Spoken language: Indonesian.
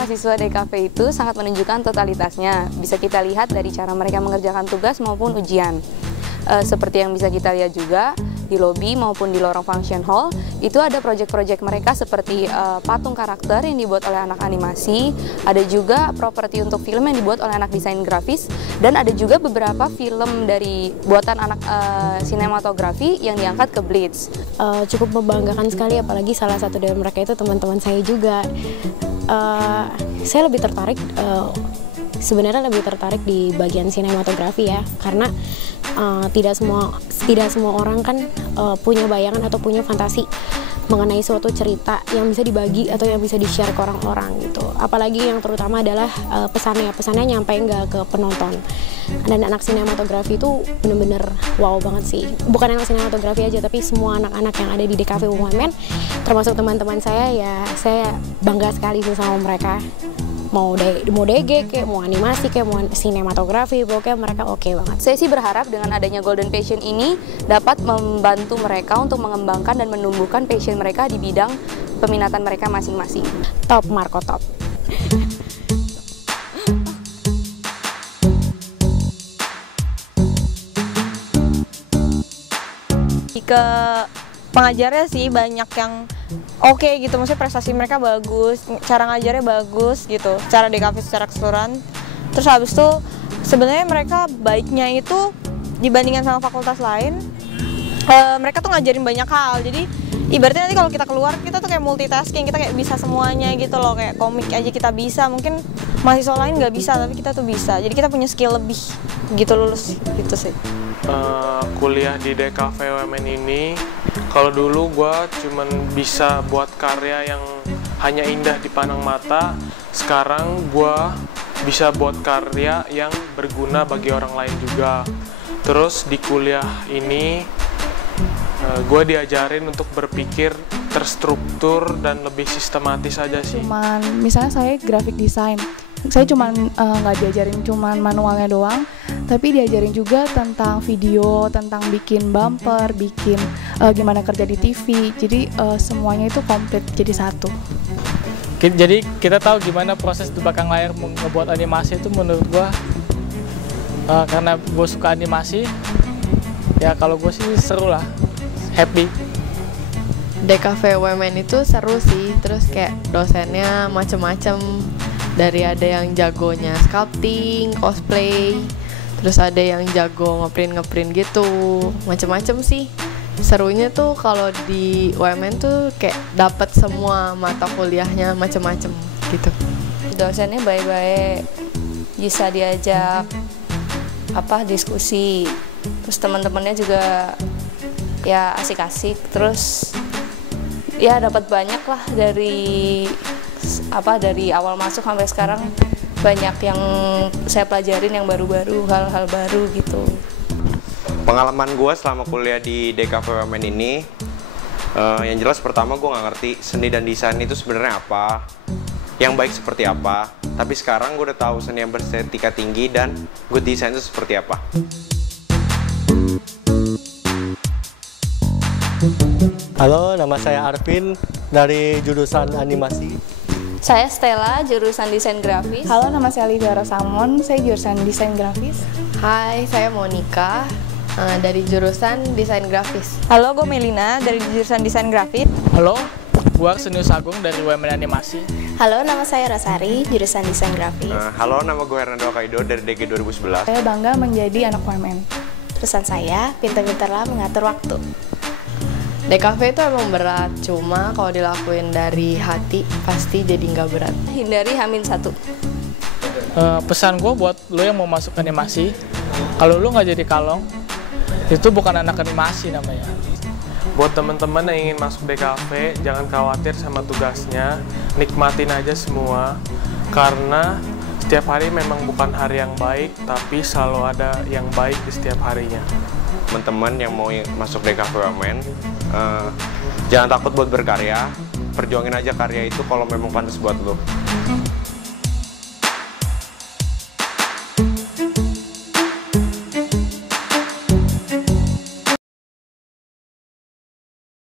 mahasiswa DKV itu sangat menunjukkan totalitasnya. Bisa kita lihat dari cara mereka mengerjakan tugas maupun ujian. Seperti yang bisa kita lihat juga di lobi maupun di lorong function hall, itu ada proyek-proyek mereka seperti patung karakter yang dibuat oleh anak animasi, ada juga properti untuk film yang dibuat oleh anak desain grafis, dan ada juga beberapa film dari buatan anak sinematografi yang diangkat ke Blitz. Cukup membanggakan sekali, apalagi salah satu dari mereka itu teman-teman saya juga. Saya lebih tertarik, sebenarnya lebih tertarik di bagian sinematografi ya, karena tidak semua orang kan punya bayangan atau punya fantasi mengenai suatu cerita yang bisa dibagi atau yang bisa di-share ke orang-orang gitu. Apalagi yang terutama adalah pesannya nyampe nggak ke penonton. Dan anak sinematografi itu bener-bener wow banget sih. Bukan anak sinematografi aja, tapi semua anak-anak yang ada di DKV UMN, termasuk teman-teman saya, ya saya bangga sekali sih sama mereka. Mau DG kayak, mau animasi kayak, mau sinematografi, pokoknya mereka oke banget. Saya sih berharap dengan adanya Golden Passion ini dapat membantu mereka untuk mengembangkan dan menumbuhkan passion mereka di bidang peminatan mereka masing-masing. Top, Marco top. Ke pengajarnya sih banyak yang oke gitu, maksudnya prestasi mereka bagus, cara ngajarnya bagus gitu, cara DKV secara keseluruhan. Terus habis itu sebenarnya mereka baiknya itu dibandingkan sama fakultas lain, mereka tuh ngajarin banyak hal. Jadi ibaratnya nanti kalau kita keluar, kita tuh kayak multitasking, kita kayak bisa semuanya gitu loh, kayak komik aja kita bisa, mungkin mahasiswa lain nggak bisa, tapi kita tuh bisa. Jadi kita punya skill lebih gitu lulus gitu sih. Kuliah di DKV UMN ini, kalau dulu gue cuman bisa buat karya yang hanya indah dipandang mata, sekarang gue bisa buat karya yang berguna bagi orang lain juga. Terus di kuliah ini gue diajarin untuk berpikir terstruktur dan lebih sistematis aja sih. Misalnya saya graphic design, saya nggak diajarin cuman manualnya doang, tapi diajarin juga tentang video, tentang bikin bumper, bikin gimana kerja di TV. Jadi semuanya itu komplit jadi satu. Jadi kita tahu gimana proses di belakang layar ngebuat animasi itu. Menurut gua karena gue suka animasi, ya kalau gue sih seru lah, happy. DKV UMN itu seru sih, terus kayak dosennya macem-macem, dari ada yang jagonya sculpting, cosplay, terus ada yang jago ngeprint gitu, macem-macem sih. Serunya tuh kalau di UMN tuh kayak dapat semua mata kuliahnya macem-macem gitu. Dosennya baik-baik, bisa diajak diskusi, terus teman-temannya juga ya asik-asik, terus ya dapat banyak lah dari awal masuk sampai sekarang, banyak yang saya pelajarin yang baru-baru, hal-hal baru gitu. Pengalaman gue selama kuliah di DKV UMN ini, yang jelas pertama gue nggak ngerti seni dan desain itu sebenarnya apa, yang baik seperti apa. Tapi sekarang gue udah tahu seni yang berestetika tinggi dan good design itu seperti apa. Halo, nama saya Arvin dari jurusan animasi. Saya Stella, jurusan desain grafis. Halo, nama saya Livia Rosamon, saya jurusan desain grafis. Hai, saya Monica dari jurusan desain grafis. Halo, gue Melina dari jurusan desain grafis. Halo, gue Arsenius Agung dari UMN Animasi. Halo, nama saya Rosari, jurusan desain grafis. Halo, nama gue Hernando Kaido dari DG 2011. Saya bangga menjadi anak UMN. Jurusan saya pintar-pintarlah mengatur waktu. DKV itu emang berat, cuma kalau dilakuin dari hati pasti jadi nggak berat. Hindari H-1. Pesan gue buat lo yang mau masuk animasi, kalau lo nggak jadi kalong, itu bukan anak animasi namanya. Buat teman-teman yang ingin masuk DKV, jangan khawatir sama tugasnya, nikmatin aja semua, karena setiap hari memang bukan hari yang baik, tapi selalu ada yang baik di setiap harinya. Teman-teman yang mau masuk DKV UMN, jangan takut buat berkarya, perjuangin aja karya itu kalau memang pantas buat lo.